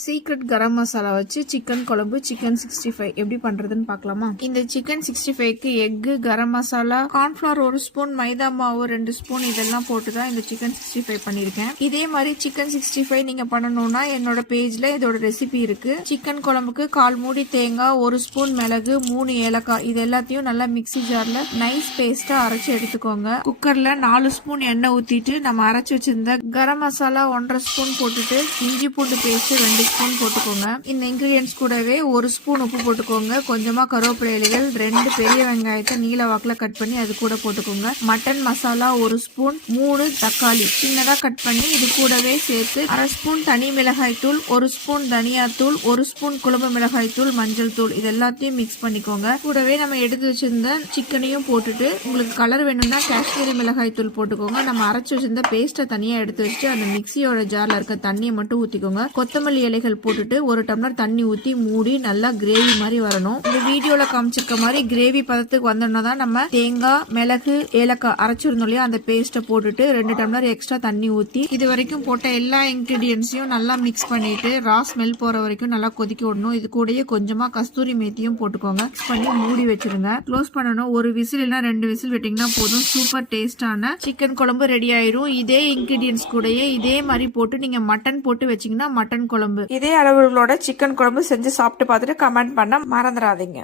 Secret garam masala வச்சு chicken குழம்பு chicken 65 எப்படி பண்றதுன்னு பார்க்கலாமா? இந்த chicken 65க்கு egg, garam masala, cornflour 1 spoon, மைதா மாவு 2 ஸ்பூன் இதெல்லாம் போட்டு தான் இந்த சிக்கன் 65 பண்ணிருக்கேன். இதே மாதிரி சிக்கன் 65 நீங்க பண்ணணும்னா என்னோட பேஜ்ல இதோட ரெசிபி இருக்கு. சிக்கன் குழம்புக்கு 1/4 மூடி தேங்காய், 1 ஸ்பூன் மிளகு, 3 ஏலக்காய் இது எல்லாத்தையும் நல்லா மிக்ஸி ஜார்ல நைஸ் பேஸ்டா அரைச்சு எடுத்துக்கோங்க. குக்கர்ல 4 ஸ்பூன் எண்ணெய் ஊத்திட்டு நம்ம அரைச்சு வச்சிருந்த கரம் மசாலா 1/2 ஸ்பூன் போட்டுட்டு இஞ்சி பூண்டு பேஸ்ட் 2 ஸ்பூன் போட்டுக்கோங்க. இந்த இன்கிரியன்ஸ் கூடவே 1 ஸ்பூன் உப்பு போட்டுக்கோங்க. கொஞ்சமா கருவேப்பிலை இலைகள், 2 பெரிய வெங்காயத்தை நீல வாக்குல கட் பண்ணி அது கூட போட்டுக்கோங்க. மட்டன் மசாலா 1 ஸ்பூன், 3 தக்காளி சின்னதா கட் பண்ணி இது கூடவே சேர்த்து 1/2 ஸ்பூன் தனி மிளகாய் தூள், 1 ஸ்பூன் தனியா தூள், 1 ஸ்பூன் குழம்பு மிளகாய் தூள், மஞ்சள் தூள் இது எல்லாத்தையும் மிக்ஸ் பண்ணிக்கோங்க. கூடவே நம்ம எடுத்து வச்சிருந்த சிக்கனையும் போட்டுட்டு உங்களுக்கு கலர் வேணும்னா காஷ்மீரி மிளகாய் தூள் போட்டுக்கோங்க. நம்ம அரைச்சு வச்சிருந்த பேஸ்ட்டை தனியா எடுத்து வச்சு அந்த மிக்சியோட ஜார்ல இருக்க தண்ணியை மட்டும் ஊத்திக்கோங்க. கொத்தமல்லி இலைகள் போட்டுட்டு 1 டம்ளர் தண்ணி ஊத்தி மூடி நல்லா கிரேவி மாதிரி வரணும். இந்த வீடியோல காமிச்சிருக்க மாதிரி கிரேவி பதத்துக்கு வந்தோம்னா தான் நம்ம தேங்காய், மிளகு, ஏலக்காய் அரைச்சிருந்தோம் இல்லையா அந்த பேஸ்ட்டை போட்டுட்டு 2 டம்ளர் எக்ஸ்ட்ரா தண்ணி ஊத்தி இது வரைக்கும் போட்ட எல்லா இன்கிரீடியன்ஸையும் நல்லா மிக்ஸ் பண்ணிட்டு ரா ஸ்மெல் போற வரைக்கும் நல்லா கொதிக்க விடணும். இது கூடயே கொஞ்சமா கஸ்தூரி மேத்தியும் போட்டுக்கோங்க. மிக்ஸ் பண்ணி மூடி வச்சிருங்க. க்ளோஸ் பண்ணணும். 1 விசில் இல்ல 2 விசில் விட்டீங்கன்னா போதும். சூப்பர் டேஸ்டான சிக்கன் குழம்பு ரெடி ஆயிரும். இதே இன்கிரீடியன்ஸ் கூடயே இதே மாதிரி போட்டு நீங்க மட்டன் போட்டு வச்சீங்கன்னா மட்டன் குழம்பு இதே அளவுகளோட சிக்கன் குழம்பு செஞ்சு சாப்பிட்டு பார்த்துட்டு கமெண்ட் பண்ண மறந்துடாதீங்க.